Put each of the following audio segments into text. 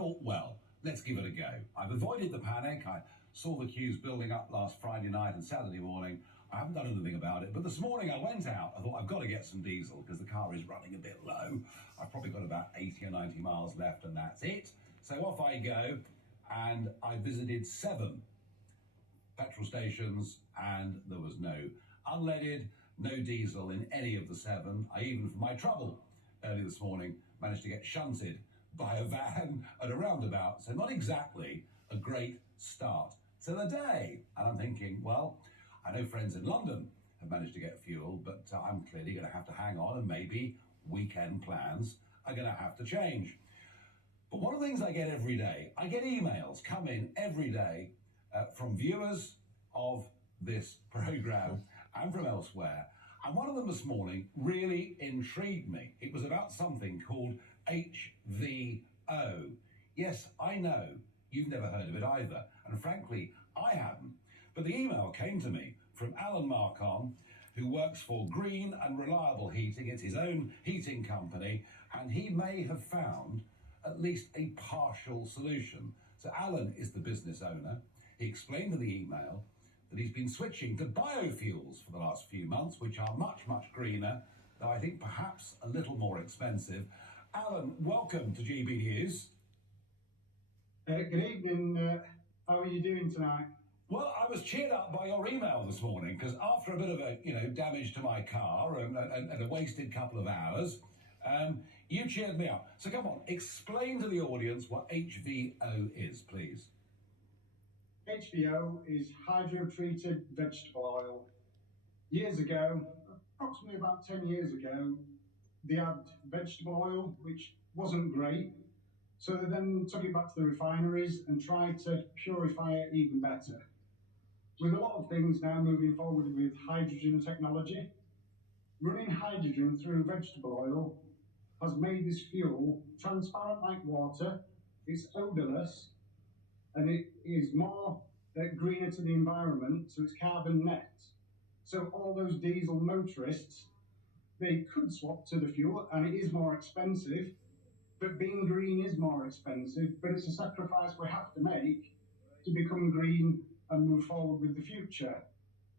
thought, well, let's give it a go. I've avoided the panic. I saw the queues building up last Friday night and Saturday morning. I haven't done anything about it, but this morning I went out. I thought, I've got to get some diesel because the car is running a bit low. I've probably got about 80 or 90 miles left and that's it. So off I go, and I visited 7 petrol stations and there was no unleaded, no diesel in any of the 7. I even, for my trouble early this morning, managed to get shunted by a van at a roundabout. So not exactly a great start to the day. And I'm thinking, well, I know friends in London have managed to get fuel, but I'm clearly going to have to hang on, and maybe weekend plans are going to have to change. But one of the things I get every day, I get emails come in every day from viewers of this programme and from elsewhere. And one of them this morning really intrigued me. It was about something called HVO. Yes, I know you've never heard of it either, and frankly, I haven't. But the email came to me from Alan Marcon, who works for Green and Reliable Heating. It's his own heating company, and he may have found at least a partial solution. So Alan is the business owner. He explained in the email that he's been switching to biofuels for the last few months, which are much, much greener, though I think perhaps a little more expensive. Alan, welcome to GB News. Good evening. How are you doing tonight? Well, I was cheered up by your email this morning because after a bit of damage to my car and a wasted couple of hours, you cheered me up. So come on, explain to the audience what HVO is, please. HVO is hydro-treated vegetable oil. Years ago, approximately about 10 years ago, they had vegetable oil, which wasn't great. So they then took it back to the refineries and tried to purify it even better. With a lot of things now moving forward with hydrogen technology, running hydrogen through vegetable oil has made this fuel transparent like water, it's odourless, and it is more greener to the environment, so it's carbon net. So all those diesel motorists, they could swap to the fuel, and it is more expensive, but being green is more expensive, but it's a sacrifice we have to make to become green and move forward with the future.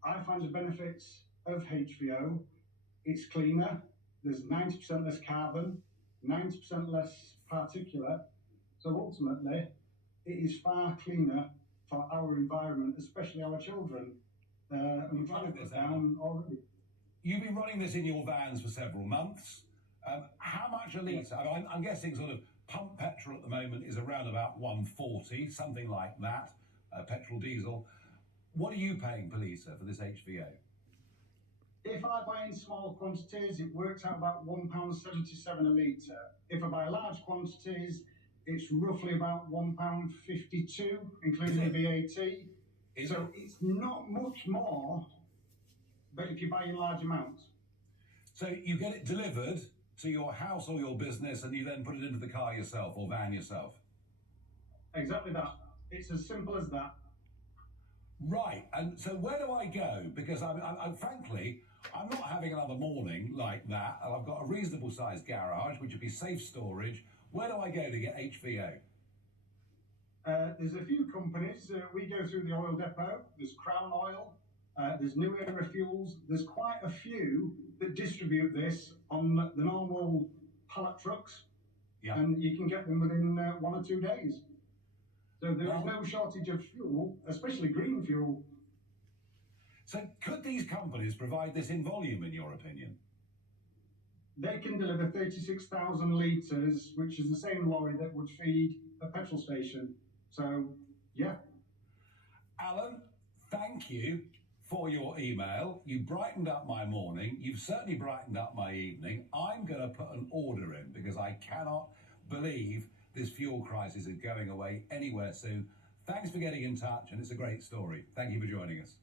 I find the benefits of HVO. It's cleaner, there's 90% less carbon, 90% less particulate, so ultimately it is far cleaner for our environment, especially our children. And we've got this down already. You've been running this in your vans for several months. How much a litre? I mean, I'm guessing sort of pump petrol at the moment is around about 140, something like that, petrol, diesel. What are you paying per litre for this HVO? If I buy in small quantities, it works out about £1.77 a litre. If I buy large quantities, it's roughly about £1.52, including the VAT. So it's not much more, but if you buy in large amounts. So you get it delivered to your house or your business and you then put it into the car yourself or van yourself? Exactly that. It's as simple as that. Right, and so where do I go? Because I'm frankly, I'm not having another morning like that, and I've got a reasonable sized garage, which would be safe storage. Where do I go to get HVO? There's a few companies. We go through the oil depot. There's Crown Oil. There's New Era Fuels. There's quite a few that distribute this on the normal pallet trucks. Yeah. And you can get them within 1 or 2 days. So there is no shortage of fuel, especially green fuel. So could these companies provide this in volume, in your opinion? They can deliver 36,000 litres, which is the same lorry that would feed a petrol station. So, yeah. Alan, thank you for your email. You brightened up my morning. You've certainly brightened up my evening. I'm going to put an order in because I cannot believe this fuel crisis is going away anywhere soon. Thanks for getting in touch, and it's a great story. Thank you for joining us.